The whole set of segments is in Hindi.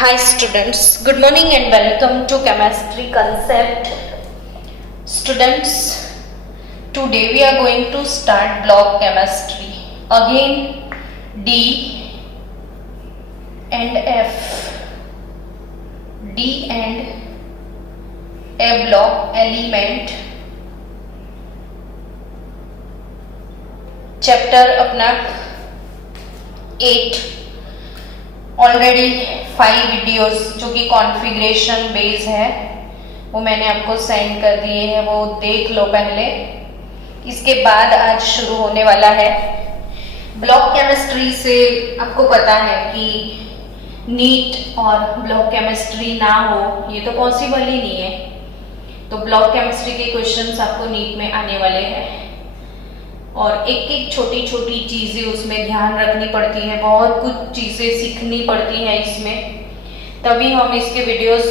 Hi students, good morning and welcome to chemistry concept. Students, today we are going to start block chemistry. Again D and F. D and A block element. Chapter अपना 8 ऑलरेडी 5 वीडियोस जो कि कॉन्फ़िगरेशन बेस है वो मैंने आपको सेंड कर दिए हैं, वो देख लो पहले। इसके बाद आज शुरू होने वाला है ब्लॉक केमिस्ट्री से। आपको पता है कि नीट और ब्लॉक केमिस्ट्री ना हो ये तो पॉसिबल ही नहीं है, तो ब्लॉक केमिस्ट्री के क्वेश्चंस आपको नीट में आने वाले हैं और एक एक छोटी छोटी चीज़ें उसमें ध्यान रखनी पड़ती है, बहुत कुछ चीज़ें सीखनी पड़ती हैं इसमें, तभी हम इसके वीडियोस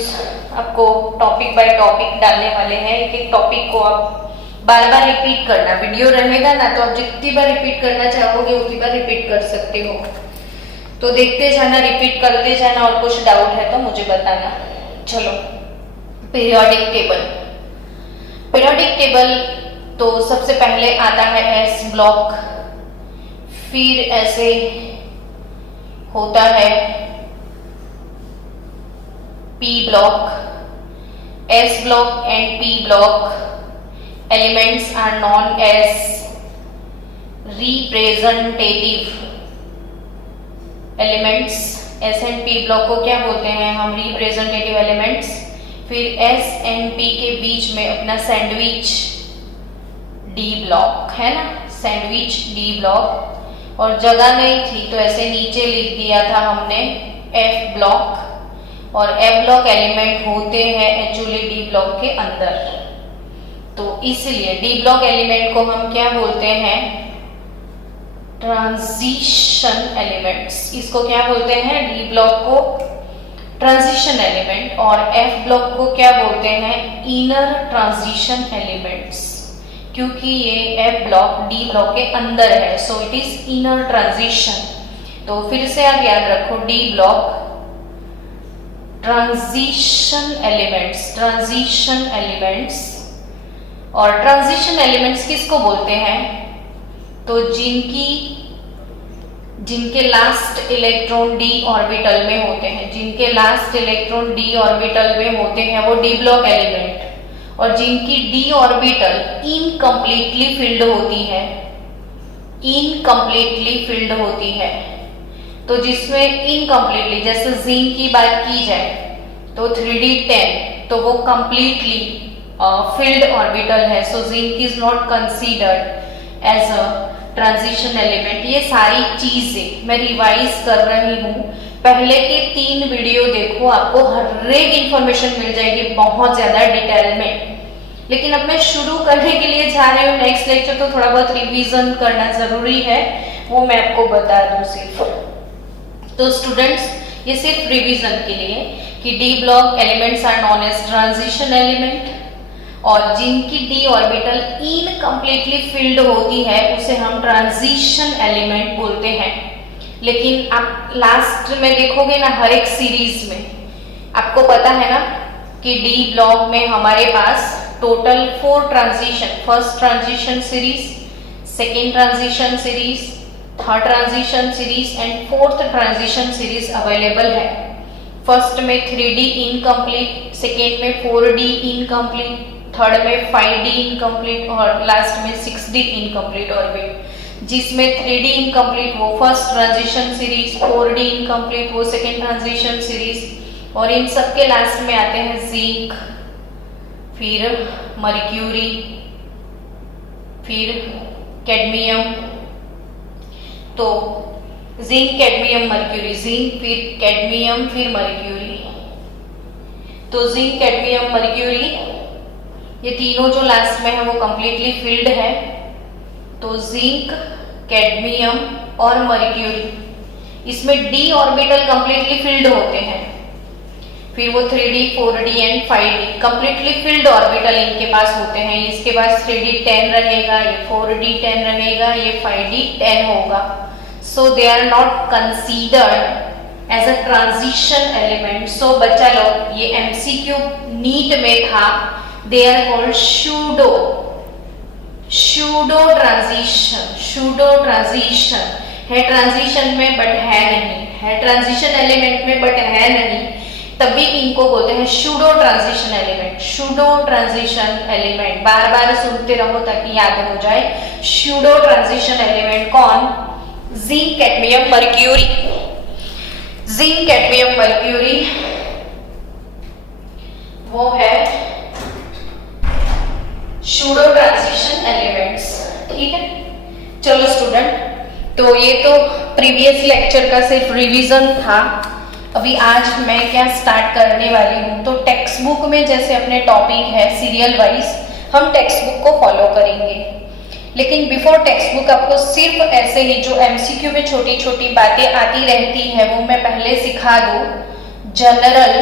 आपको टॉपिक बाय टॉपिक डालने वाले हैं। एक एक टॉपिक को आप बार बार रिपीट करना, वीडियो रहेगा ना तो आप जितनी बार रिपीट करना चाहोगे उतनी बार रिपीट कर सकते हो, तो देखते जाना, रिपीट करते जाना, और कुछ डाउट है तो मुझे बताना। चलो, पीरियोडिक टेबल। पीरियोडिक टेबल तो सबसे पहले आता है एस ब्लॉक, फिर ऐसे होता है P block. S block and P block elements are non as representative elements. S and P block को क्या बोलते हैं हम? Representative elements. फिर एस एंड पी के बीच में अपना सैंडविच डी ब्लॉक है ना, सैंडविच डी ब्लॉक। और जगह नहीं थी तो ऐसे नीचे लिख दिया था हमने एफ ब्लॉक, और एफ ब्लॉक एलिमेंट होते हैं एक्चुअली डी ब्लॉक के अंदर, तो इसलिए डी ब्लॉक एलिमेंट को हम क्या बोलते हैं? Transition elements. इसको क्या बोलते हैं? डी ब्लॉक को ट्रांजिशन एलिमेंट, और एफ ब्लॉक को क्या बोलते हैं? इनर ट्रांजिशन एलिमेंट्स, क्योंकि ये एफ ब्लॉक डी ब्लॉक के अंदर है, so it is inner transition. तो फिर से आप याद रखो, D block transition elements, transition elements. और ट्रांजिशन एलिमेंट्स किसको बोलते हैं? तो जिनके लास्ट इलेक्ट्रॉन डी ऑर्बिटल में होते हैं, जिनके लास्ट इलेक्ट्रॉन डी ऑर्बिटल में होते हैं वो डी ब्लॉक एलिमेंट, और जिनकी डी ऑर्बिटल इनकम्प्लीटली फिल्ड होती है, इनकम्प्लीटली फिल्ड होती है। तो जिसमें इनकम्प्लीटली, जैसे जिंक की बात की जाए तो 3d10, तो वो कंप्लीटली फिल्ड ऑर्बिटल है, so zinc is not considered as a transition element. ये सारी चीजें मैं रिवाइज कर रही हूँ, पहले के 3 वीडियो देखो, आपको हर एक इंफॉर्मेशन मिल जाएगी बहुत ज्यादा डिटेल में। लेकिन अब मैं शुरू करने के लिए जा रही हूँ नेक्स्ट लेक्चर, तो थोड़ा बहुत रिवीजन करना जरूरी है, वो मैं आपको बता दूं सिर्फ। तो स्टूडेंट्स, ये सिर्फ रिवीजन के लिए कि D block elements are non as transition element, और जिनकी डी ऑर्बिटल इनकम्प्लीटली फिल्ड होती है उसे हम ट्रांजिशन एलिमेंट बोलते हैं। लेकिन आप लास्ट में देखोगे ना, हर एक सीरीज में आपको पता है ना कि डी ब्लॉक में हमारे पास total 4 transition, first transition series, second transition series, third transition series and fourth transition series available है। फर्स्ट में 3D इनकम्प्लीट, सेकेंड में 4D इनकम्प्लीट, थर्ड में 5D इनकम्प्लीट और लास्ट में 6D इनकम्प्लीट ऑर्बिट। जिसमें 3D इनकम्प्लीट वो first transition series, 4D incomplete वो सेकेंड ट्रांजिशन सीरीज, और इन सब के लास्ट में आते हैं जिंक, फिर मर्क्यूरी, फिर कैडमियम। तो जिंक, कैडमियम, मर्क्यूरी, जिंक फिर कैडमियम फिर मर्क्यूरी। तो जिंक, कैडमियम, मर्क्यूरी ये तीनों जो लास्ट में है वो कंप्लीटली फिल्ड है, तो जिंक, कैडमियम और मर्क्यूरी, इसमें डी ऑर्बिटल कंप्लीटली फिल्ड होते हैं। फिर वो 3D, 4D and 5D completely filled orbital इनके पास होते हैं। इसके पास 3D 10 रहेगा, ये 4D 10 रहेगा, ये 5D 10 होगा। So they are not considered as a transition element. So बच्चा लोग ये एमसीक्यू नीट में था, they are called pseudo transition. Pseudo transition है ट्रांजिशन में बट है नहीं, है ट्रांजिशन एलिमेंट में बट है नहीं, तभी इनको बोलते हैं pseudo transition element. Pseudo transition element बार बार सुनते रहो ताकि याद हो जाए। सूडो ट्रांजिशन एलिमेंट कौन? Zinc cadmium mercury. Zinc cadmium mercury वो है सूडो ट्रांजिशन एलिमेंट्स। ठीक है, चलो स्टूडेंट, तो ये तो प्रीवियस लेक्चर का सिर्फ रिवीजन था। अभी आज मैं क्या स्टार्ट करने वाली हूँ, तो टेक्स्ट बुक में जैसे अपने टॉपिक है सीरियल वाइज, हम टेक्स्ट बुक को फॉलो करेंगे। लेकिन बिफोर टेक्स्ट बुक आपको सिर्फ ऐसे ही जो एमसीक्यू में छोटी छोटी बातें आती रहती है वो मैं पहले सिखा दूँ। General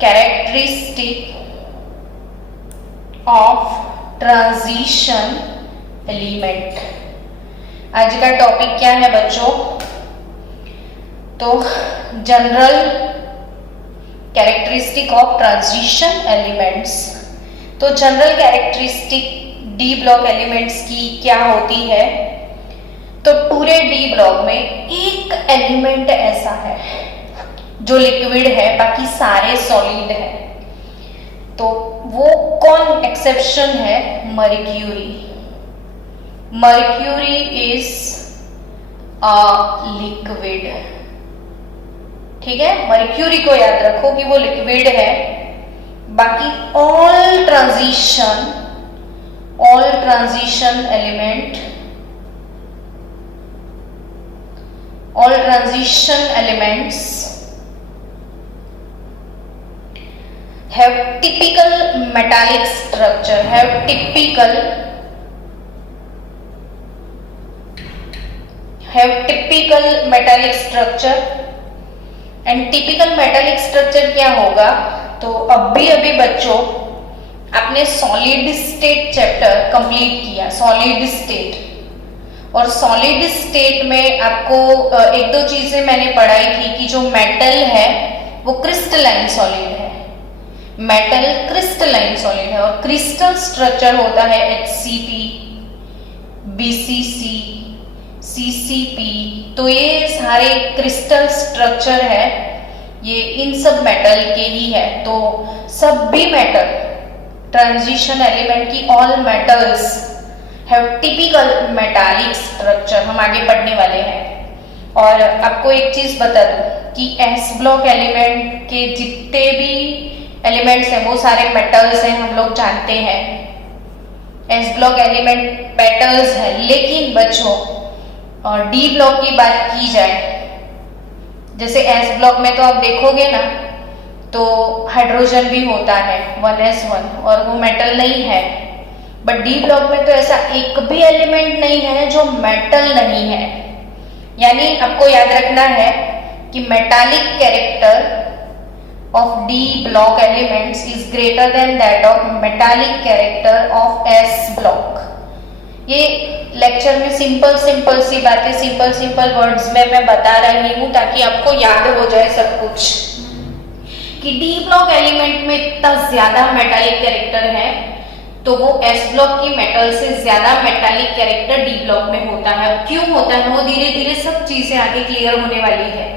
characteristic of transition element. आज का टॉपिक क्या है बच्चों? तो general characteristic of transition elements. तो general characteristic D block elements की क्या होती है? तो पूरे डी ब्लॉक में एक एलिमेंट ऐसा है जो लिक्विड है, बाकी सारे सॉलिड है। तो वो कौन एक्सेप्शन है? Mercury. Mercury is a liquid. ठीक है, मर्क्यूरी को याद रखो कि वो लिक्विड है, बाकी all transition elements have typical metallic structure, and typical metallic structure क्या होगा? तो अभी बच्चों आपने सॉलिड स्टेट चैप्टर कंप्लीट किया, सॉलिड स्टेट। और सॉलिड स्टेट में आपको एक दो चीजें मैंने पढ़ाई थी कि जो मेटल है वो क्रिस्टलाइन सॉलिड है, मेटल क्रिस्टलाइन सॉलिड है, और क्रिस्टल स्ट्रक्चर होता है HCP, BCC, CCP। तो ये सारे क्रिस्टल स्ट्रक्चर है, ये इन सब मेटल के ही है। तो सब भी मेटल ट्रांजिशन एलिमेंट की all metals have typical metallic structure, हम आगे पढ़ने वाले हैं। और आपको एक चीज बता दूं कि एस ब्लॉक एलिमेंट के जितने भी एलिमेंट्स हैं वो सारे मेटल्स हैं, हम लोग जानते हैं। एस ब्लॉक एलिमेंट मेटल्स है, लेकिन बच्चों और डी ब्लॉक की बात की जाए, जैसे एस ब्लॉक में तो आप देखोगे ना तो हाइड्रोजन भी होता है 1s1, और वो मेटल नहीं है। बट डी ब्लॉक में तो ऐसा एक भी एलिमेंट नहीं है जो मेटल नहीं है। यानी आपको याद रखना है कि metallic character of D block elements is greater than that of metallic character of S block। ये लेक्चर में सिंपल सी बातें सिंपल वर्ड्स में मैं बता रही हूँ ताकि आपको याद हो जाए सब कुछ कि डी ब्लॉक एलिमेंट में इतना ज्यादा मेटालिक कैरेक्टर है, तो वो एस ब्लॉक की मेटल से ज्यादा मेटालिक कैरेक्टर डी ब्लॉक में होता है। क्यों होता है वो धीरे धीरे सब चीजें आगे क्लियर होने वाली है।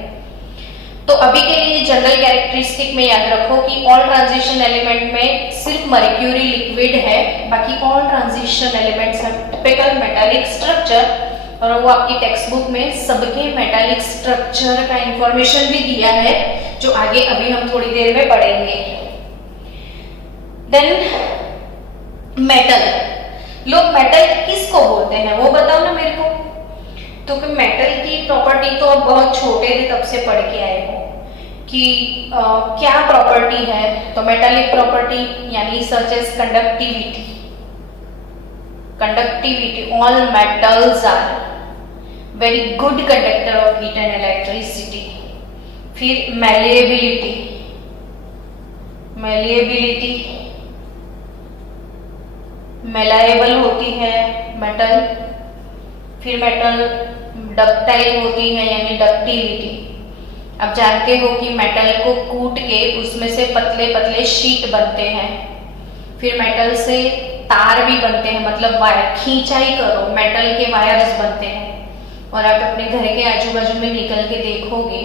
तो अभी के लिए जनरल कैरेक्टरिस्टिक में याद रखो कि ऑल ट्रांजिशन एलिमेंट में सिर्फ मर्क्यूरी लिक्विड है, बाकी ऑल ट्रांजिशन एलिमेंट्स हैं टिपिकल मेटालिक स्ट्रक्चर, और वो आपकी टेक्स्ट बुक में सबके मेटालिक स्ट्रक्चर का इंफॉर्मेशन भी दिया है जो आगे अभी हम थोड़ी देर में पढ़ेंगे। देन मेटल, लोग मेटल किसको बोलते हैं वो बताओ ना मेरे को। तो कि मेटल की प्रॉपर्टी तो अब बहुत छोटे थे तब से पढ़ के आए हो कि क्या प्रॉपर्टी है। तो मेटालिक प्रॉपर्टी यानी such as conductivity, all metals are very good conductor of heat and electricity. फिर मैलिएबिलिटी, मेलाएबल होती है मेटल। फिर मेटल डक्टाइल होती है यानी डक्टिलिटी। अब जानते हो कि मेटल को कूट के उसमें से पतले पतले शीट बनते हैं, फिर मेटल से तार भी बनते हैं, मतलब वायर, खींचाई करो मेटल के वायर्स बनते हैं। और आप अपने घर के आजू बाजू में निकल के देखोगे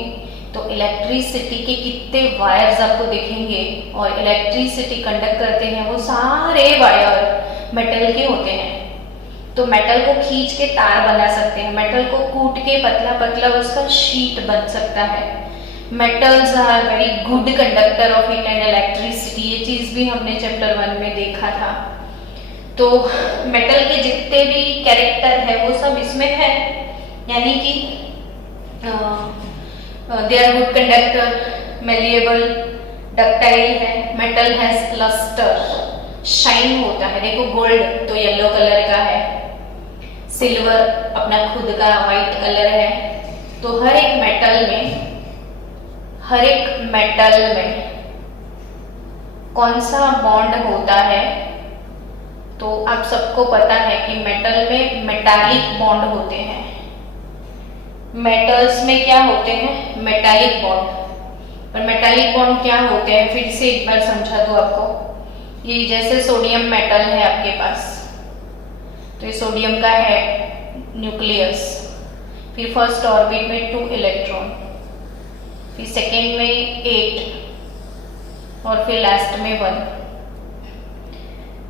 तो इलेक्ट्रिसिटी के कितने वायर्स आपको दिखेंगे, और इलेक्ट्रिसिटी कंडक्ट करते हैं वो सारे वायर मेटल के होते हैं। तो मेटल को खींच के तार बना सकते हैं, मेटल को कूट के पतला पतला उसका शीट बन सकता है। Metals are very good conductor of heat and electricity, ये चीज भी हमने चैप्टर 1 में देखा था। तो मेटल के जितने भी कैरेक्टर है वो सब इसमें है, यानी कि they are good conductor, malleable, ductile है, मेटल हैज लस्टर, शाइन होता है। देखो गोल्ड तो येलो कलर का है, सिल्वर अपना खुद का व्हाइट कलर है। तो हर एक मेटल में कौन सा बॉन्ड होता है, तो आप सबको पता है कि मेटल में मेटालिक बॉन्ड होते हैं। मेटल्स में क्या होते हैं? Metallic bond. और मेटालिक बॉन्ड क्या होते हैं, फिर से एक बार समझा दूं आपको। ये जैसे सोडियम मेटल है आपके पास, तो ये सोडियम का है न्यूक्लियस, फिर फर्स्ट ऑर्बिट में 2 इलेक्ट्रॉन, फिर सेकेंड में 8 और फिर लास्ट में 1।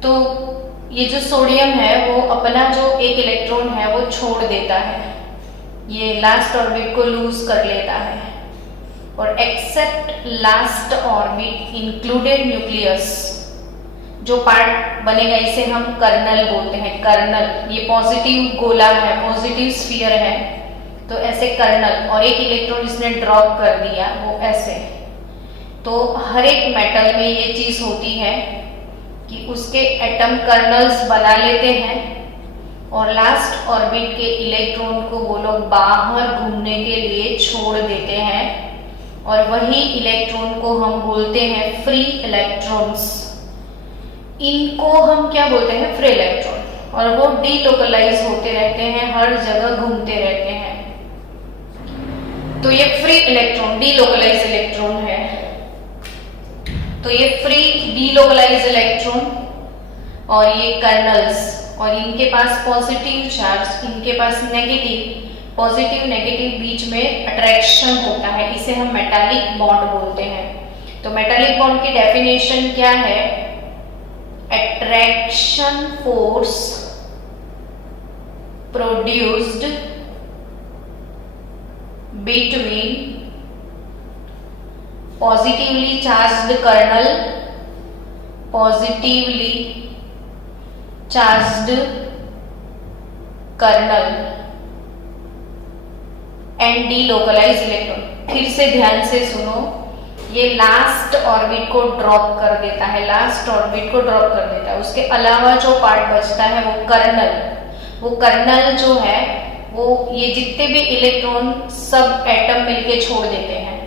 तो ये जो सोडियम है वो अपना जो एक इलेक्ट्रॉन है वो छोड़ देता है, ये लास्ट ऑर्बिट को लूज कर लेता है। और except last orbit included nucleus, जो पार्ट बनेगा इसे हम कर्नल बोलते हैं। कर्नल ये पॉजिटिव गोला है, पॉजिटिव स्फीयर है, तो ऐसे कर्नल, और एक इलेक्ट्रॉन इसने ड्रॉप कर दिया वो ऐसे। तो हर एक मेटल में ये चीज होती है कि उसके एटम कर्नल्स बना लेते हैं और लास्ट ऑर्बिट के इलेक्ट्रॉन को वो लोग बाहर घूमने के लिए छोड़ देते हैं, और वही इलेक्ट्रॉन को हम बोलते हैं फ्री इलेक्ट्रॉन्स। इनको हम क्या बोलते हैं? Free electron. और वो डीलोकलाइज होते रहते हैं, हर जगह घूमते रहते हैं। तो ये फ्री इलेक्ट्रॉन डीलोकलाइज इलेक्ट्रॉन है। तो ये फ्री डीलोकलाइज इलेक्ट्रॉन और ये कर्नल्स, और इनके पास पॉजिटिव चार्ज, इनके पास नेगेटिव, पॉजिटिव नेगेटिव बीच में अट्रैक्शन होता है, इसे हम मेटालिक बॉन्ड बोलते हैं। तो मेटालिक बॉन्ड की डेफिनेशन क्या है? attraction force produced between positively charged kernel, positively charged kernel and delocalized electron। फिर से ध्यान से सुनो, ये लास्ट ऑर्बिट को ड्रॉप कर देता है, लास्ट ऑर्बिट को ड्रॉप कर देता है। उसके अलावा जो पार्ट बचता है वो कर्नल जो है वो ये जितने भी इलेक्ट्रॉन सब एटम मिलके छोड़ देते हैं।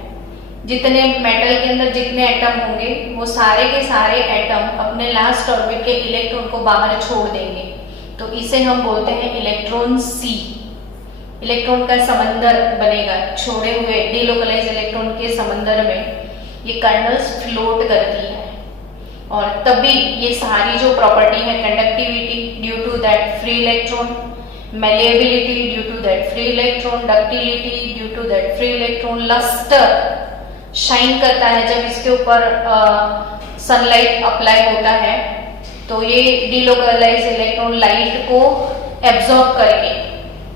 जितने मेटल के अंदर जितने एटम होंगे वो सारे के सारे एटम अपने लास्ट ऑर्बिट के इलेक्ट्रॉन को बाहर छोड़ देंगे। तो इसे हम बोलते हैं इलेक्ट्रॉन सी। इलेक्ट्रॉन का समंदर बनेगा, छोड़े हुए डीलोकलाइज इलेक्ट्रॉन के समंदर में ये कर्नल्स फ्लोट करती है। और तभी ये सारी जो प्रॉपर्टी है, conductivity due to that free electron, malleability due to that free electron, ductility due to that free electron, lustre shine करता है जब इसके ऊपर सनलाइट अप्लाई होता है, तो ये डीलोकलाइज इलेक्ट्रॉन लाइट को एब्जॉर्ब करके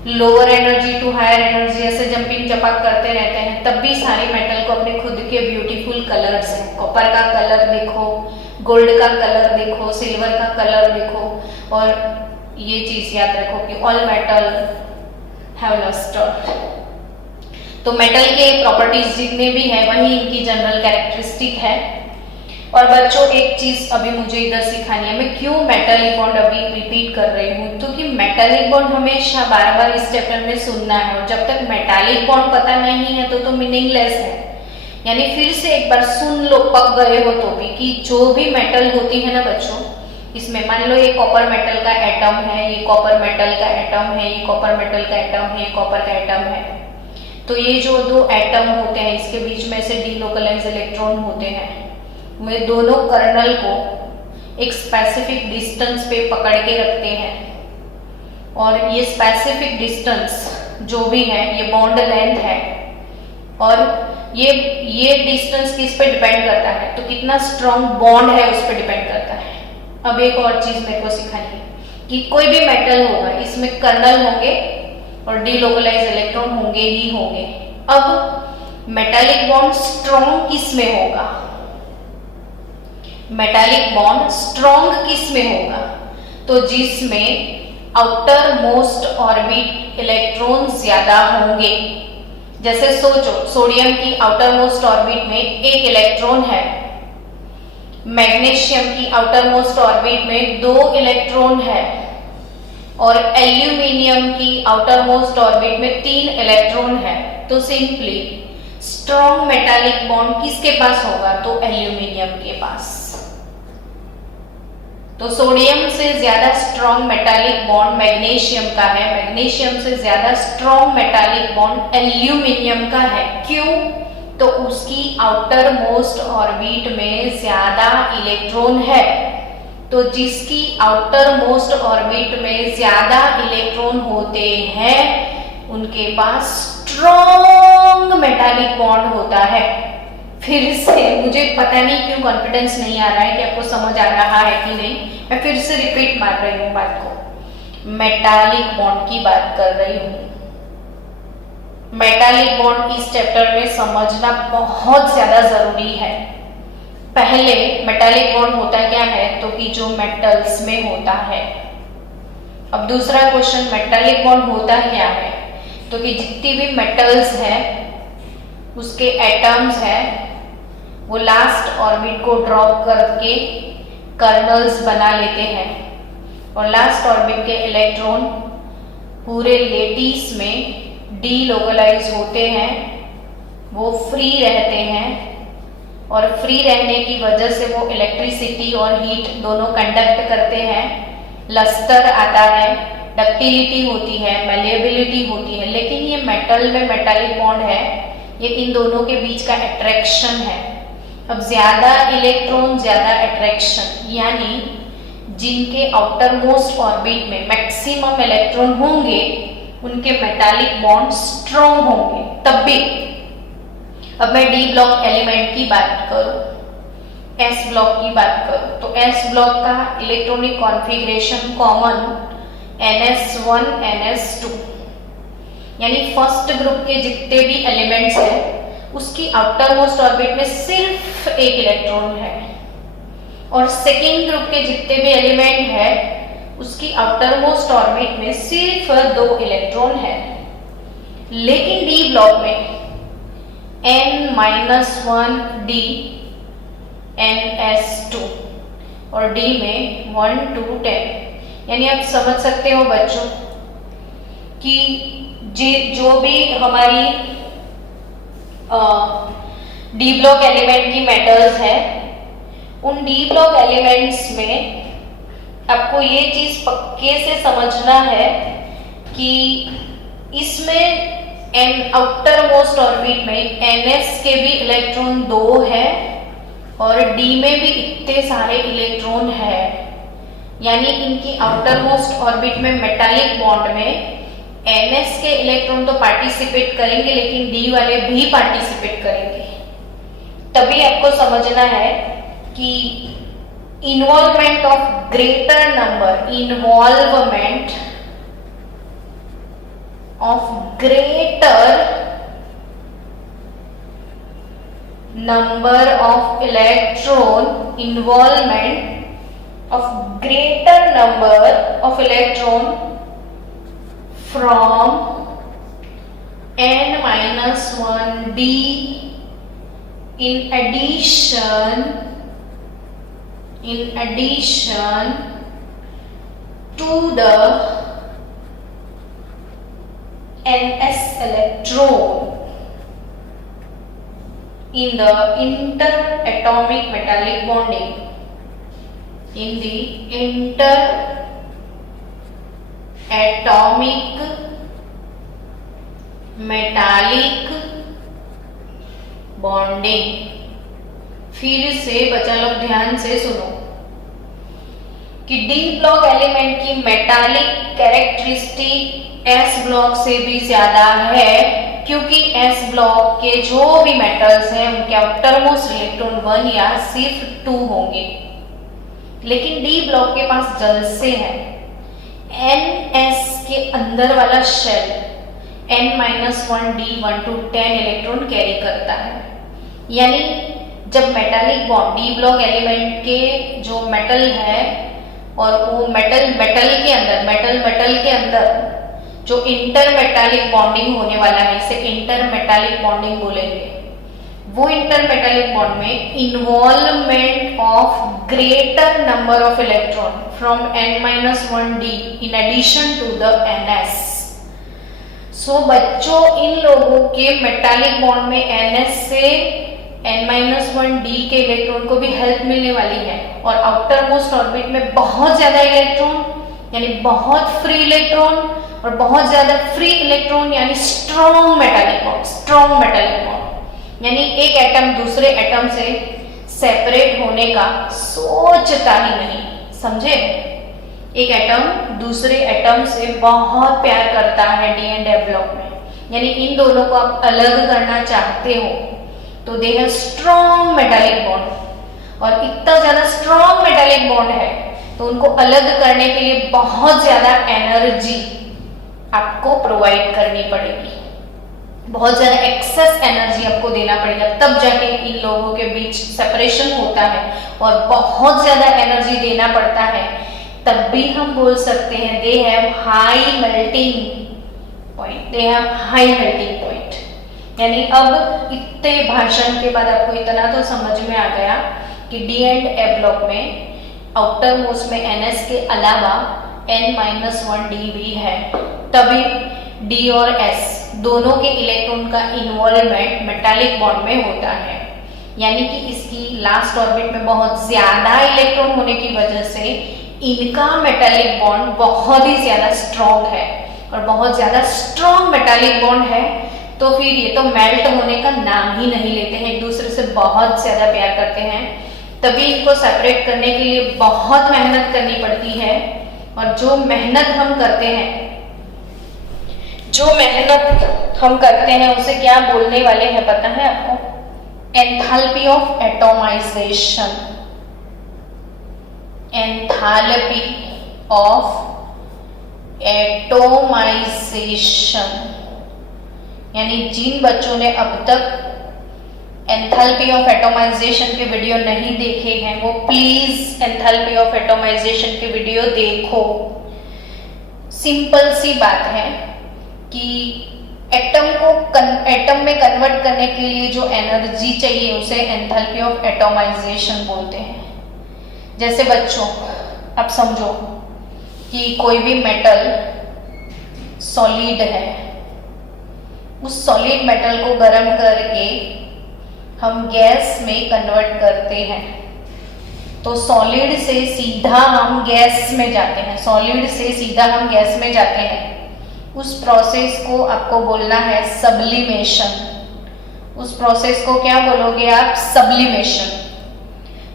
lower energy to higher energy ऐसे जंपिंग जपक करते रहते हैं। तब भी सारे मेटल को अपने खुद के ब्यूटीफुल कलर्स हैं। कॉपर का कलर देखो, गोल्ड का कलर देखो, सिल्वर का कलर देखो, और ये चीज याद रखो कि ऑल मेटल हैव लस्टर। तो मेटल के प्रॉपर्टीज जितने भी हैं वही इनकी जनरल कैरेक्टरिस्टिक है। और बच्चों एक चीज अभी मुझे इधर सिखानी है, मैं क्यों मेटालिक बॉन्ड अभी रिपीट कर रही हूँ, क्योंकि मेटालिक बॉन्ड हमेशा बार बार इस चैप्टर में सुनना है, और जब तक मेटालिक बॉन्ड पता नहीं है तो मीनिंगलेस है। यानी फिर से एक बार सुन लो, पक गए हो तो भी, कि जो भी मेटल होती है ना बच्चों, इसमें मान लो ये कॉपर मेटल का एटम है, ये कॉपर मेटल का एटम है, ये कॉपर मेटल का एटम है, ये कॉपर का एटम है। तो ये जो दो एटम होते हैं इसके बीच में से डीलोकलाइज इलेक्ट्रॉन होते हैं, वे दोनों कर्नल को एक स्पेसिफिक डिस्टेंस पे पकड़ के रखते हैं और ये स्पेसिफिक डिस्टेंस जो भी है ये बॉन्ड लेंथ है और ये डिस्टेंस किस पे डिपेंड करता है, तो कितना स्ट्रॉन्ग बॉन्ड है उस पर डिपेंड करता है। अब एक और चीज मेरे को सिखानी है कि कोई भी मेटल होगा इसमें कर्नल होंगे और डीलोकलाइज इलेक्ट्रॉन होंगे ही होंगे। अब मेटालिक बॉन्ड स्ट्रॉन्ग किस में होगा, मेटालिक बॉन्ड स्ट्रॉन्ग किस में होगा, तो जिसमें आउटर मोस्ट ऑर्बिट इलेक्ट्रॉन ज्यादा होंगे। जैसे सोचो सोडियम की आउटर मोस्ट ऑर्बिट में एक इलेक्ट्रॉन है, मैग्नीशियम की आउटर मोस्ट ऑर्बिट में 2 इलेक्ट्रॉन है और एल्यूमिनियम की आउटर मोस्ट ऑर्बिट में 3 इलेक्ट्रॉन है। तो सिंपली स्ट्रॉन्ग मेटालिक बॉन्ड किसके पास होगा, तो एल्यूमिनियम के पास। तो सोडियम से ज्यादा स्ट्रॉन्ग मेटालिक बॉन्ड मैग्नीशियम का है, मैग्नीशियम से ज्यादा स्ट्रॉन्ग मेटालिक बॉन्ड एल्यूमिनियम का है। क्यों, तो उसकी आउटर मोस्ट ऑर्बिट में ज्यादा इलेक्ट्रॉन है। तो जिसकी आउटर मोस्ट ऑर्बिट में ज्यादा इलेक्ट्रॉन होते हैं उनके पास स्ट्रॉन्ग मेटालिक बॉन्ड होता है। फिर से मुझे पता नहीं क्यों कॉन्फिडेंस नहीं आ रहा है कि आपको समझ आ रहा है कि नहीं, मैं फिर से रिपीट मार रही हूँ बात को। मेटालिक बॉन्ड की बात कर रही हूँ। मेटालिक बॉन्ड इस चैप्टर में समझना बहुत ज्यादा जरूरी है। पहले मेटालिक बॉन्ड होता क्या है, तो कि जो मेटल्स में होता है। अब दूसरा क्वेश्चन, मेटालिक बॉन्ड होता क्या है, तो कि जितनी भी मेटल्स है उसके एटम्स हैं वो लास्ट ऑर्बिट को ड्रॉप करके कर्नल्स बना लेते हैं और लास्ट ऑर्बिट के इलेक्ट्रॉन पूरे लेटिस में डीलोकलाइज होते हैं, वो फ्री रहते हैं और फ्री रहने की वजह से वो इलेक्ट्रिसिटी और हीट दोनों कंडक्ट करते हैं। लस्टर आता है, डक्टिलिटी होती है, मैलिएबिलिटी होती है। लेकिन ये मेटल में मेटालिक बॉन्ड है, ये इन दोनों के बीच का अट्रैक्शन है। अब ज्यादा इलेक्ट्रॉन ज्यादा अट्रैक्शन, यानी जिनके आउटर मोस्ट ऑर्बिट में मैक्सिमम इलेक्ट्रॉन होंगे उनके मेटालिक बॉन्ड स्ट्रॉन्ग होंगे। तब भी अब मैं डी ब्लॉक एलिमेंट की बात करूं, एस ब्लॉक की बात करूं, तो एस ब्लॉक का electronic configuration common NS1 NS2, यानी फर्स्ट ग्रुप के जितने भी एलिमेंट्स हैं उसकी आउटर मोस्ट ऑर्बिट में सिर्फ एक इलेक्ट्रॉन है और सेकेंड ग्रुप के जितने भी एलिमेंट है उसकी आउटर मोस्ट ऑर्बिट में सिर्फ 2 इलेक्ट्रॉन है। लेकिन डी ब्लॉक में N-1 D NS2 और D में 1 2 10, यानी आप समझ सकते हो बच्चों कि जो भी हमारी डी ब्लॉक एलिमेंट की मेटल्स है उन डी ब्लॉक एलिमेंट्स में आपको ये चीज पक्के से समझना है कि इसमें आउटर मोस्ट ऑर्बिट में NS के भी इलेक्ट्रॉन 2 है और D में भी इतने सारे इलेक्ट्रॉन है, यानी इनकी आउटर मोस्ट ऑर्बिट में मेटालिक बॉन्ड में NS के इलेक्ट्रॉन तो पार्टिसिपेट करेंगे लेकिन D वाले भी पार्टिसिपेट करेंगे। तभी आपको समझना है कि involvement of greater number, involvement of greater number of electron, involvement of greater number of electron from N-1 D in addition to the NS electron in the interatomic metallic bonding. in the inter-atomic metallic bonding। फिर से बच्चा लोग ध्यान से सुनो कि डी ब्लॉक एलिमेंट की मेटालिक कैरेक्टरिस्टिक एस ब्लॉक से भी ज्यादा है, क्योंकि एस ब्लॉक के जो भी मेटल्स हैं उनके आउटरमोस्ट इलेक्ट्रॉन 1 या सिर्फ 2 होंगे, लेकिन डी ब्लॉक के पास जल्द से है NS के अंदर वाला shell N-1D 1 to 10 electron carry करता है। यानी जब metallic bond D block element के जो मेटल है और वो मेटल के अंदर जो इंटर मेटालिक बॉन्डिंग होने वाला है, इसे इंटर मेटालिक बॉन्डिंग बोलेंगे। वो इंटर मेटालिक बॉन्ड में involvement of greater number of electron from N-1D in addition to the NS। So बच्चों, इन लोगों के मेटालिक बॉन्ड में NS से N-1D के इलेक्ट्रॉन को भी हेल्प मिलने वाली है, और आउटर मोस्ट ऑर्बिट में बहुत ज्यादा इलेक्ट्रॉन यानी बहुत फ्री इलेक्ट्रॉन और बहुत ज्यादा फ्री इलेक्ट्रॉन यानी स्ट्रॉन्ग मेटालिक बॉन्ड यानी एक एटम दूसरे एटम से सेपरेट होने का सोचता ही नहीं। समझे? एक एटम दूसरे एटम से बहुत प्यार करता है डी एंड एफ ब्लॉक में, यानी इन दोनों को आप अलग करना चाहते हो तो they have strong metallic bond, और इतना ज्यादा स्ट्रॉन्ग मेटालिक बॉन्ड है तो उनको अलग करने के लिए बहुत ज्यादा एनर्जी आपको प्रोवाइड करनी पड़ेगी, बहुत ज्यादा एक्सेस एनर्जी आपको देना पड़ेगा, तब जाके इन लोगों के बीच सेपरेशन होता है। और बहुत ज्यादा एनर्जी देना पड़ता है तब भी हम बोल सकते हैं they have high melting point. यानी अब इतने भाषण के बाद आपको इतना तो समझ में आ गया कि डी एंड एफ ब्लॉक में आउटर मोस्ट में NS के अलावा N-1D भी है, तभी D और S दोनों के इलेक्ट्रॉन का इन्वॉल्वमेंट मेटालिक बॉन्ड में होता है। यानी कि इसकी लास्ट ऑर्बिट में बहुत ज्यादा इलेक्ट्रॉन होने की वजह से इनका मेटालिक बॉन्ड बहुत ही ज्यादा स्ट्रॉन्ग है, और बहुत ज्यादा स्ट्रॉन्ग मेटालिक बॉन्ड है तो फिर ये तो मेल्ट होने का नाम ही नहीं लेते हैं, एक दूसरे से बहुत ज्यादा प्यार करते हैं, तभी इनको सेपरेट करने के लिए बहुत मेहनत करनी पड़ती है। और जो मेहनत हम करते हैं उसे क्या बोलने वाले हैं पता है आपको? Enthalpy of atomisation. Enthalpy of atomisation यानी जिन बच्चों ने अब तक एंथैल्पी ऑफ एटॉमाइजेशन के वीडियो नहीं देखे हैं वो प्लीज एंथैल्पी ऑफ एटॉमाइजेशन के वीडियो देखो। सिंपल सी बात है कि एटम में कन्वर्ट करने के लिए जो एनर्जी चाहिए उसे एंथैल्पी ऑफ एटॉमाइजेशन बोलते हैं। जैसे बच्चों अब समझो कि कोई भी मेटल सॉलिड है, उस सॉलिड मेटल को गर्म करके हम गैस में कन्वर्ट करते हैं, तो सॉलिड से सीधा हम गैस में जाते हैं। उस प्रोसेस को आपको बोलना है सब्लिमेशन। उस प्रोसेस को क्या बोलोगे आप? सब्लिमेशन।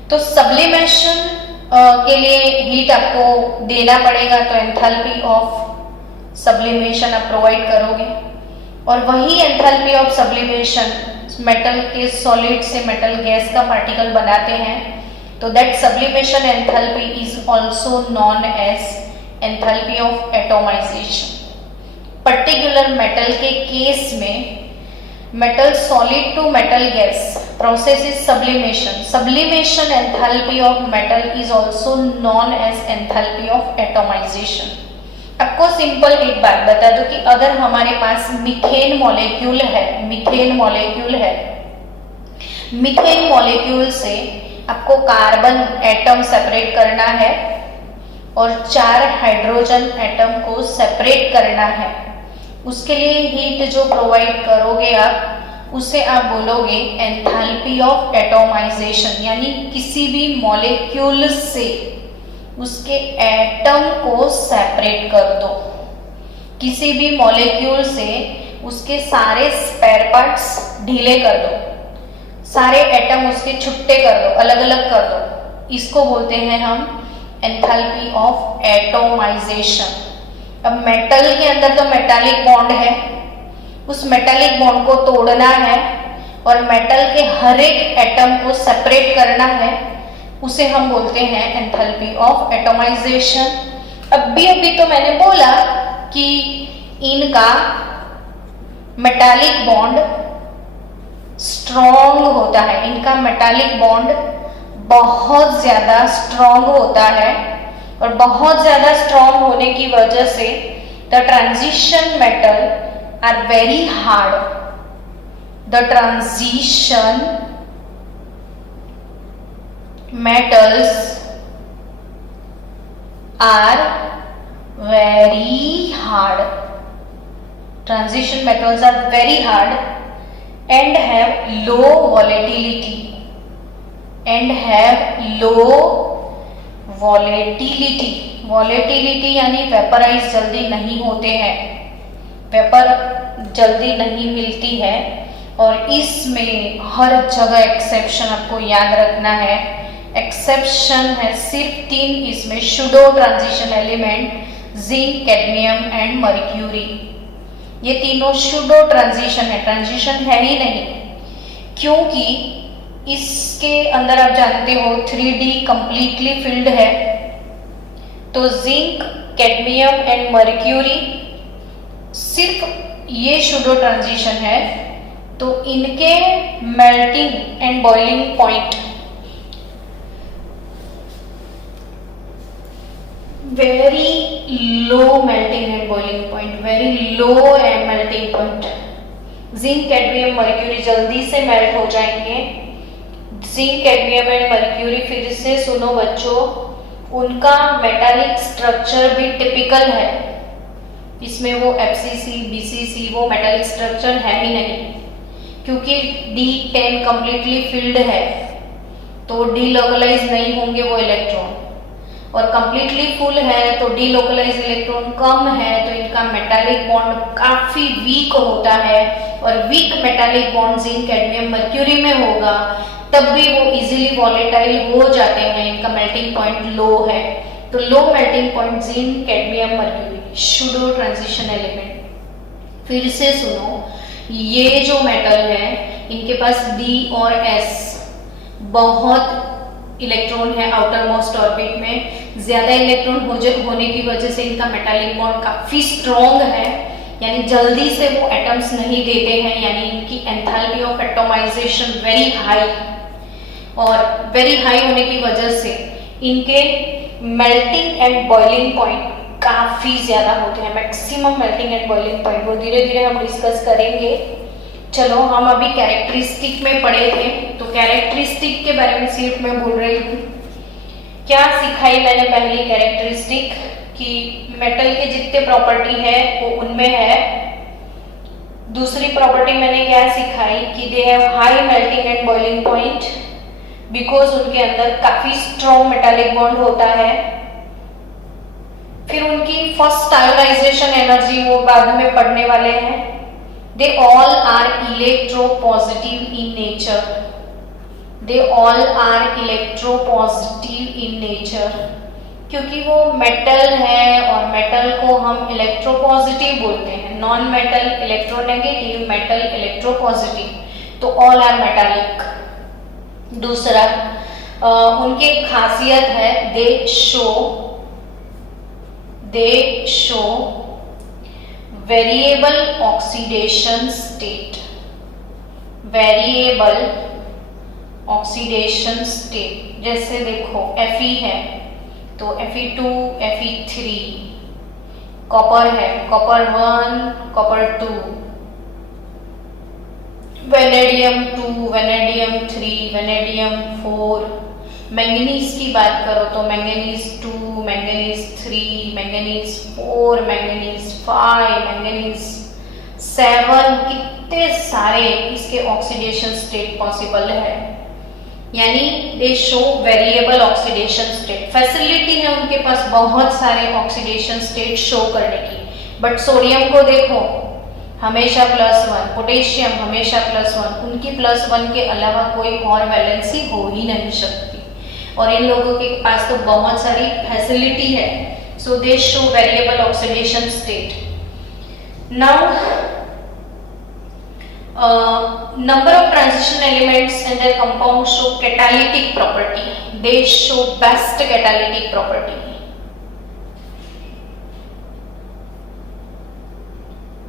तो सब्लिमेशन के लिए हीट आपको देना पड़ेगा, तो एंथैल्पी ऑफ सब्लिमेशन आप प्रोवाइड करोगे, और वही एंथैल्पी ऑफ सब्लिमेशन मेटल के सॉलिड से मेटल गैस का पार्टिकल बनाते हैं, तो that sublimation enthalpy is also known as enthalpy of atomisation. Particular metal के केस में metal solid to metal gas process is sublimation enthalpy of metal is also known as enthalpy of atomisation. आपको सिंपल एक बात बता दूं कि अगर हमारे पास मीथेन मॉलिक्यूल है, मीथेन मॉलिक्यूल से आपको कार्बन एटम सेपरेट करना है और 4 हाइड्रोजन एटम को सेपरेट करना है, उसके लिए हीट जो प्रोवाइड करोगे आप उसे आप बोलोगे एंथैल्पी ऑफ एटॉमाइजेशन। यानी किसी भी मॉलिक्यूल से उसके एटम को सेपरेट कर दो। किसी भी मॉलिक्यूल से उसके सारे स्पेयर पार्ट्स ढीले कर दो, सारे एटम उसके छुट्टे कर दो, अलग अलग कर दो। इसको बोलते हैं हम एंथैल्पी ऑफ एटोमाइजेशन। अब मेटल के अंदर तो मेटालिक बॉन्ड है, उस मेटालिक बॉन्ड को तोड़ना है और मेटल के हर एक एटम को सेपरेट करना है, उसे हम बोलते हैं एंथैल्पी ऑफ एटोमाइजेशन। अभी तो मैंने बोला कि इनका मेटालिक बॉन्ड स्ट्रॉन्ग होता है, इनका मेटालिक बॉन्ड बहुत ज्यादा स्ट्रॉन्ग होता है और बहुत ज्यादा स्ट्रॉन्ग होने की वजह से the transition metal are very hard. The transition metals are very hard. Transition metals are very hard and have low volatility. Volatility यानी वेपराइज जल्दी नहीं होते हैं, वेपर जल्दी नहीं मिलती है। और इसमें हर जगह एक्सेप्शन आपको याद रखना है। एक्सेप्शन है सिर्फ 3 इसमें pseudo transition element, zinc, cadmium and mercury. ये तीनों सुडो ट्रांजिशन है, ट्रांजिशन है ही नहीं, क्योंकि इसके अंदर आप जानते हो 3D कंप्लीटली फिल्ड है। तो जिंक, कैडमियम एंड मर्क्यूरी सिर्फ ये सुडो ट्रांजिशन है, तो इनके melting and boiling point very low melting and boiling point, very low melting point। Zinc, cadmium, mercury जल्दी से मेल्ट हो जाएंगे। जिंक, कैडमियम एंड मर्क्यूरी, फिर से सुनो बच्चों, उनका मेटालिक स्ट्रक्चर भी टिपिकल है। इसमें वो FCC, BCC वो मेटालिक स्ट्रक्चर है ही नहीं, क्योंकि D10 कंप्लीटली फिल्ड है, तो डीलोकलाइज नहीं होंगे वो इलेक्ट्रॉन। और कंप्लीटली फुल है तो डीलोकलाइज इलेक्ट्रॉन कम है, तो इनका मेटालिक बॉन्ड काफी वीक होता है। और weak metallic bond zinc, cadmium, mercury में होगा, तब भी वो इजीली वॉलेटाइल हो जाते हैं, इनका मेल्टिंग पॉइंट लो है। तो low melting point zinc, cadmium, mercury, pseudo transition element. फिर से सुनो, ये जो मेटल है इनके पास D और S बहुत इलेक्ट्रॉन है आउटर मोस्ट ऑर्बिट में, ज्यादा इलेक्ट्रॉन होने की वजह से इनका मेटालिक बॉन्ड काफी स्ट्रॉन्ग है, यानी जल्दी से वो एटम्स नहीं देते हैं, यानी इनकी enthalpy of atomization very high. और वेरी हाई होने की वजह से इनके मेल्टिंग एंड बॉइलिंग पॉइंट काफी ज्यादा होते हैं, maximum melting and boiling point. वो धीरे धीरे हम डिस्कस करेंगे। चलो, हम अभी कैरेक्टरिस्टिक में पढ़े थे, तो कैरेक्टरिस्टिक के बारे में सिर्फ मैं बोल रही हूँ। क्या सिखाई मैंने पहली कैरेक्टरिस्टिक, कि मेटल के जितने प्रॉपर्टी है वो उनमें है। दूसरी प्रॉपर्टी मैंने क्या सिखाई कि they have high melting and boiling point, because उनके अंदर काफी स्ट्रॉन्ग मेटालिक बॉन्ड होता है। फिर उनकी फर्स्ट आयोनाइजेशन एनर्जी वो बाद में पढ़ने वाले हैं। They all are electropositive in nature. They all are electropositive in nature. क्योंकि वो मेटल है और मेटल को हम इलेक्ट्रोपॉजिटिव बोलते हैं। Non metal electronegative, metal electropositive, तो ऑल आर मेटालिक। दूसरा उनकी एक खासियत है, दे show variable oxidation state. Variable oxidation state, जैसे देखो Fe है तो Fe2, Fe3, कॉपर है copper 1, copper 2, vanadium 2, vanadium 3, vanadium 4। Manganese की बात करो तो manganese 2, manganese 3, manganese 4, manganese 5, manganese 7, कितने सारे इसके ऑक्सीडेशन स्टेट पॉसिबल है। यानी दे show variable oxidation state. Facility है उनके पास बहुत सारे ऑक्सीडेशन स्टेट शो करने की, बट सोडियम को देखो हमेशा +1, पोटेशियम हमेशा +1, उनकी +1 के अलावा कोई और वैलेंसी हो ही नहीं सकती, और इन लोगों के पास तो बहुत सारी फैसिलिटी है। So they show variable oxidation state. Now number of transition elements in their compound show catalytic property. They show best catalytic property.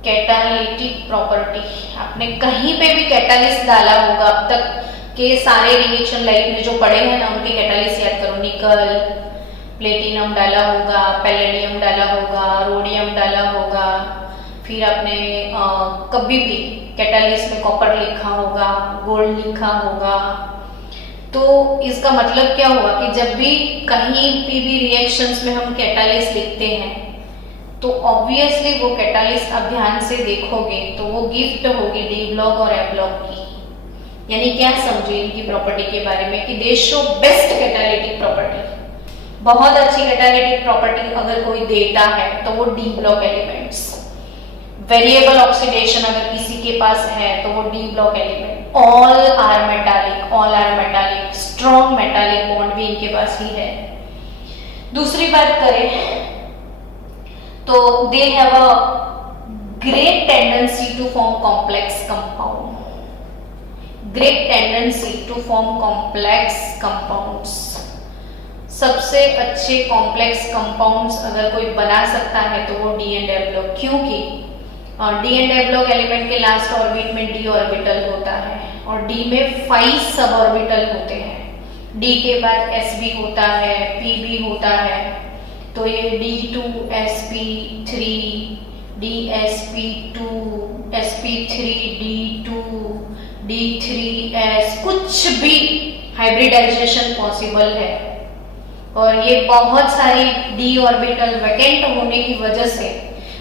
Catalytic property, आपने कहीं पे भी कैटालिस्ट डाला होगा अब तक के सारे रिएक्शन लाइफ में जो पढ़े हैं ना, उनके कैटालिस्ट याद करो। निकल, प्लेटिनम डाला होगा, पैलेडियम डाला होगा, रोडियम डाला होगा, फिर आपने कभी भी कैटालिस्ट में कॉपर लिखा होगा, गोल्ड लिखा होगा। तो इसका मतलब क्या हुआ कि जब भी कहीं भी रिएक्शंस में हम कैटालिस्ट लिखते हैं तो ऑब्वियसली वो कैटालिस्ट आप ध्यान से देखोगे तो वो गिफ्ट होगी डी ब्लॉक और ए ब्लॉक की। यानी क्या समझे इनकी प्रॉपर्टी के बारे में कि दे शो बेस्ट कैटालिटिक प्रॉपर्टी। बहुत अच्छी कैटालिटिक प्रॉपर्टी अगर कोई देता है तो वो D block elements. Variable oxidation अगर किसी के पास है तो वो D block element. All are metallic, strong metallic bond भी इनके पास ही है। दूसरी बात करें तो they have a great tendency to form complex compound. Great tendency to form complex compounds. सबसे अच्छे कॉम्प्लेक्स कंपाउंड्स अगर कोई बना सकता है तो वो डी एंड ए ब्लॉक, क्योंकि D and A block element के लास्ट ऑर्बिट में डी ऑर्बिटल होता है और डी में 5 सब ऑर्बिटल होते हैं। डी के बाद एस भी होता है, पी भी होता है, तो ये D2sp3, DsP2, sp3, D2, D3s, कुछ भी हाइब्रिडाइजेशन पॉसिबल है। और ये बहुत सारी डी ऑर्बिटल वैकेंट होने की वजह से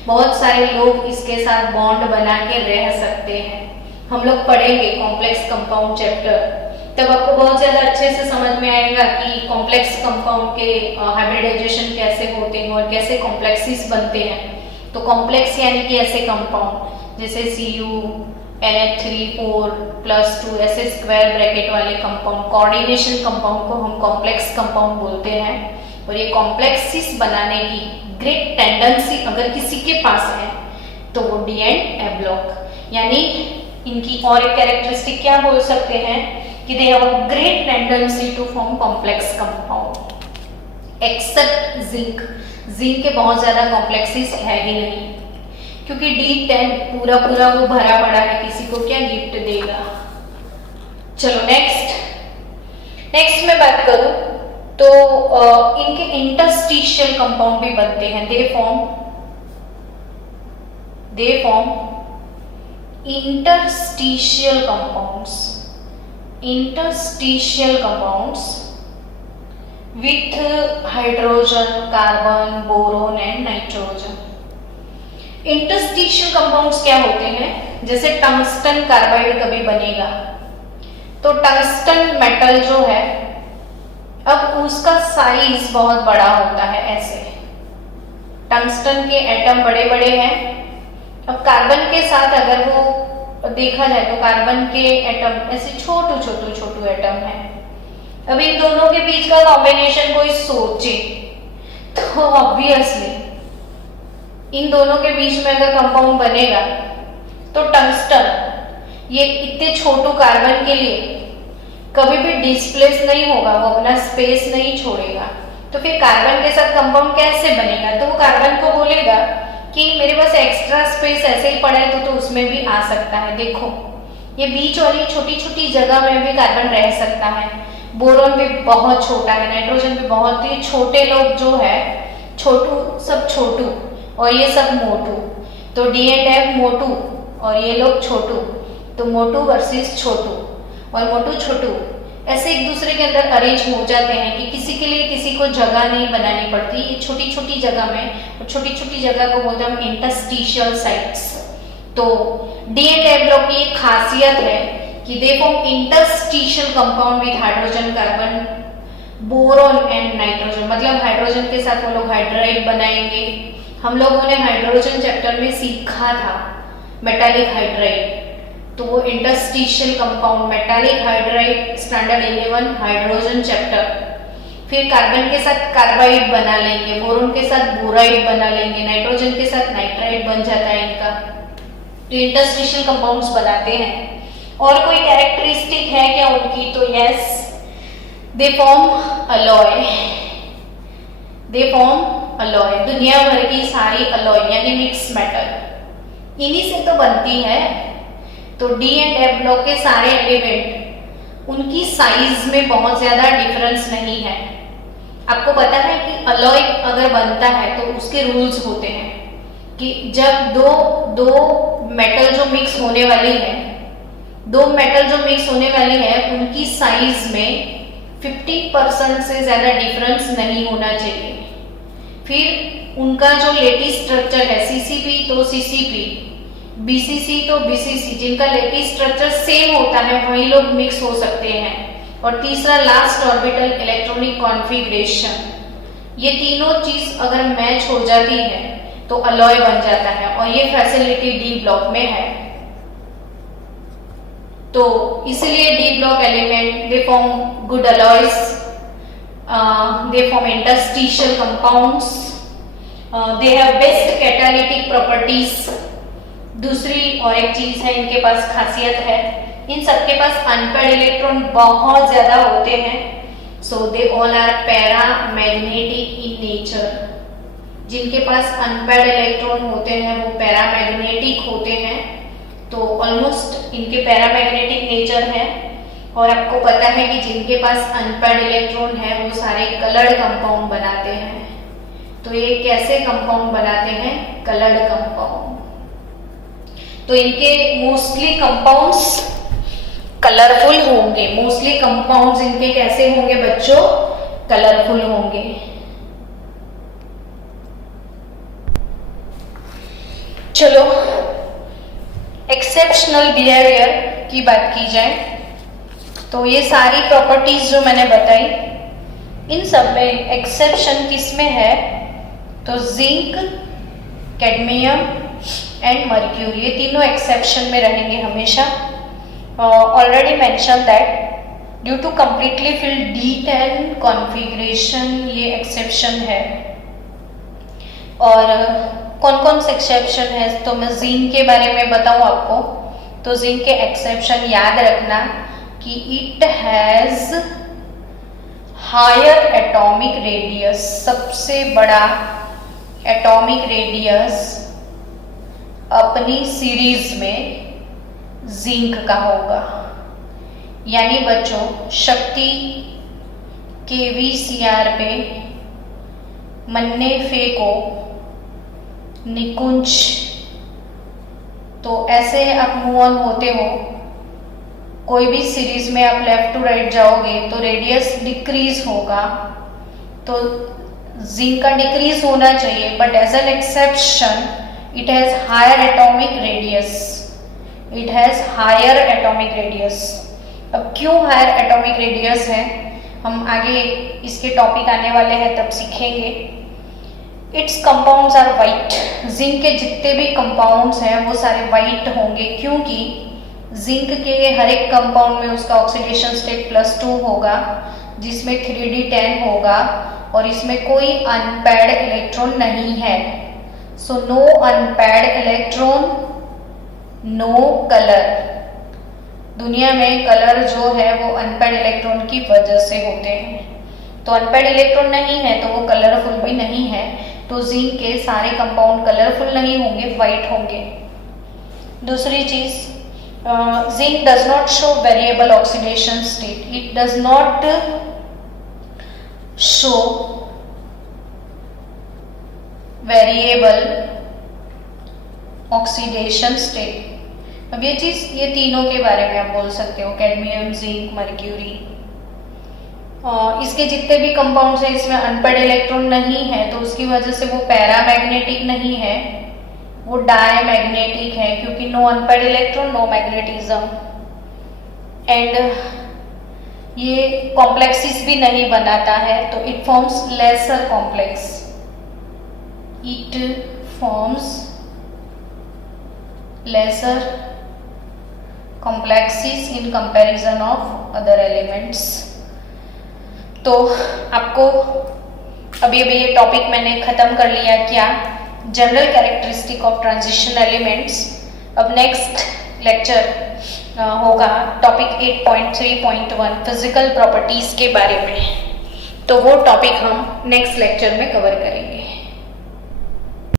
बहुत सारे लोग इसके साथ बॉन्ड बना के रह सकते हैं। हम लोग पढ़ेंगे कॉम्प्लेक्स कंपाउंड चैप्टर, तब आपको बहुत ज्यादा अच्छे से समझ में आएगा कि कॉम्प्लेक्स कंपाउंड के हाइब्रिडाइजेशन कैसे होते हैं और कैसे कॉम्प्लेक्सिस बनते हैं। तो कॉम्प्लेक्स यानी कि ऐसे कंपाउंड जैसे Cu NH3 4+2 ऐसे स्क्वायर ब्रैकेट वाले कंपाउंड, कोऑर्डिनेशन कंपाउंड को हम कॉम्प्लेक्स कंपाउंड बोलते हैं। और ये कॉम्प्लेक्सिस बनाने की ग्रेट टेंडेंसी अगर किसी के पास है तो वो डी एंड ए ब्लॉक। यानी इनकी और एक कैरेक्टरिस्टिक क्या बोल सकते हैं कि they have a great tendency to form complex compound except zinc. Zinc के बहुत ज्यादा कॉम्प्लेक्सिस है ही नहीं, क्योंकि D10 पूरा वो भरा पड़ा है, किसी को क्या गिफ्ट देगा। चलो नेक्स्ट मैं बात करूं तो इनके इंटरस्टिशियल कंपाउंड भी बनते हैं। They form interstitial compounds with hydrogen, carbon, boron and nitrogen. Interstitial compounds क्या होते हैं? जैसे टंगस्टन कार्बाइड कभी बनेगा तो टंगस्टन मेटल जो है अब उसका साइज बहुत बड़ा होता है। ऐसे टंगस्टन के एटम बड़े बड़े हैं। अब कार्बन के साथ अगर वो देखा जाए तो कार्बन के एटम ऐसे छोटू एटम है। अब इन दोनों के बीच का कॉम्बिनेशन कोई सोचे तो ऑब्वियसली इन दोनों के बीच में अगर कंपाउंड बनेगा तो टंगस्टन ये इतने छोटू कार्बन के लिए कभी भी डिस्प्लेस नहीं होगा, वो अपना स्पेस नहीं छोड़ेगा। तो फिर कार्बन के साथ कंपाउंड कैसे बनेगा? तो वो कार्बन को बोलेगा कि मेरे पास एक्स्ट्रा स्पेस ऐसे ही पड़ा है तो उसमें भी आ सकता है। देखो ये बीच वाली छोटी जगह में भी कार्बन रह सकता है। बोरोन भी बहुत छोटा है, नाइट्रोजन भी बहुत ही छोटे लोग जो है सब छोटू और ये सब मोटू। तो डी एंड एफ मोटू और ये लोग छोटू, तो मोटू वर्सेस छोटू और मोटू छोटू ऐसे एक दूसरे के अंदर अरेंज हो जाते हैं कि किसी के लिए किसी को जगह नहीं बनानी पड़ती। ये छोटी जगह में, और छोटी जगह को बोलते हैं हम इंटरस्टिशियल साइट्स। तो डी एंड एफ ब्लॉक की एक खासियत है कि they form interstitial compound with hydrogen, carbon, boron and nitrogen. मतलब हाइड्रोजन के साथ वो लोग हाइड्राइड बनाएंगे। हम लोगों ने हाइड्रोजन चैप्टर में सीखा था मेटालिक हाइड्राइड, तो वो interstitial compound metallic hydride standard 11 hydrogen chapter. फिर कार्बन के साथ कार्बाइड बना लेंगे, बोरोन के साथ बोराइड बना लेंगे, नाइट्रोजन के साथ नाइट्राइड बन जाता है इनका। तो इंटरस्टिशियल कंपाउंड्स बनाते हैं। और कोई कैरेक्टरिस्टिक है क्या उनकी? तो yes, they form alloy. They form alloy. दुनिया भर की सारी अलॉय यानी मिक्स मेटल इन्हीं से तो बनती है। तो डी एंड एफ ब्लॉक के सारे एलिमेंट उनकी साइज में बहुत ज्यादा डिफरेंस नहीं है। आपको पता है कि अलॉय अगर बनता है तो उसके रूल्स होते हैं कि जब दो मेटल जो मिक्स होने वाली है, उनकी साइज में 50% से ज्यादा डिफरेंस नहीं होना चाहिए। फिर उनका जो लेटिस स्ट्रक्चर है सीसीपी तो सीसीपी, बीसीसी तो बीसीसी, जिनका लेटिस स्ट्रक्चर सेम होता है वही लोग मिक्स हो सकते हैं। और तीसरा लास्ट ऑर्बिटल इलेक्ट्रॉनिक कॉन्फ़िगरेशन, ये तीनों चीज अगर मैच हो जाती है तो अलॉय बन जाता है और ये फैसिलिटी डी ब्लॉक में है। तो इसलिए D block element they form good alloys, they form interstitial compounds, they have best catalytic properties. दूसरी और एक चीज है इनके पास खासियत है, इन सबके पास अनपेड इलेक्ट्रॉन बहुत ज्यादा होते हैं। So they all are paramagnetic in nature. जिनके पास अनपेड इलेक्ट्रॉन होते हैं वो पैरा मैग्नेटिक होते हैं। तो ऑलमोस्ट इनके पैरा मैग्नेटिक नेचर है। और आपको पता है कि जिनके पास अनपेड इलेक्ट्रॉन है वो सारे कलर्ड कंपाउंड बनाते हैं। तो ये कैसे कंपाउंड बनाते हैं? Coloured compound. तो इनके मोस्टली कंपाउंड्स कलरफुल होंगे। मोस्टली कंपाउंड्स इनके कैसे होंगे बच्चों? कलरफुल होंगे। चलो एक्सेप्शनल बिहेवियर की बात की जाए तो ये सारी प्रॉपर्टीज जो मैंने बताई इन सब में एक्सेप्शन किसमें है? तो जिंक, कैडमियम एंड मर्क्यूरी, ये तीनों एक्सेप्शन में रहेंगे हमेशा। Already mention that due to completely filled D10 configuration ये एक्सेप्शन है। और कौन कौन से एक्सेप्शन है तो मैं जिंक के बारे में बताऊं आपको। तो जिंक के एक्सेप्शन याद रखना कि it has higher atomic radius, सबसे बड़ा एटॉमिक रेडियस अपनी सीरीज में जिंक का होगा। यानी बच्चों शक्ति KVCR पे मन्ने फेंको निकुंज, तो ऐसे आप मूव ऑन होते हो, कोई भी सीरीज में आप लेफ्ट टू राइट जाओगे तो रेडियस डिक्रीज होगा। तो जिंक का डिक्रीज होना चाहिए, but as an exception it has higher atomic radius. It has higher atomic radius. अब क्यों हायर एटॉमिक रेडियस है हम आगे इसके टॉपिक आने वाले हैं तब सीखेंगे। Its compounds are white. Zinc के जितने भी कंपाउंड्स हैं वो सारे वाइट होंगे क्योंकि जिंक के हर एक कंपाउंड में उसका ऑक्सीडेशन स्टेट +2 होगा जिसमें 3D10 होगा और इसमें कोई अनपेड इलेक्ट्रॉन नहीं है। So no unpaired electron, no colour. दुनिया में कलर जो है वो अनपेड इलेक्ट्रॉन की वजह से होते हैं। तो अनपेड इलेक्ट्रॉन नहीं है तो वो कलरफुल भी नहीं है। तो जिंक के सारे कंपाउंड कलरफुल नहीं होंगे, वाइट होंगे। दूसरी चीज, zinc does not show variable oxidation state. It does not show variable oxidation state. अब ये चीज, ये तीनों के बारे में आप बोल सकते हो, कैडमियम, जिंक, मर्क्यूरी। इसके जितने भी कंपाउंड्स हैं इसमें अनपेड इलेक्ट्रॉन नहीं है तो उसकी वजह से वो पैरामैग्नेटिक नहीं है, वो डायमैग्नेटिक है क्योंकि no unpaired electron no magnetism. And ये कॉम्प्लेक्सिस भी नहीं बनाता है, तो it forms lesser complex, it forms lesser complexes in comparison of other elements। तो आपको अभी ये टॉपिक मैंने खत्म कर लिया, क्या general characteristic of transition elements. अब नेक्स्ट लेक्चर होगा टॉपिक 8.3.1 फिजिकल प्रॉपर्टीज के बारे में, तो वो टॉपिक हम नेक्स्ट लेक्चर में कवर करेंगे।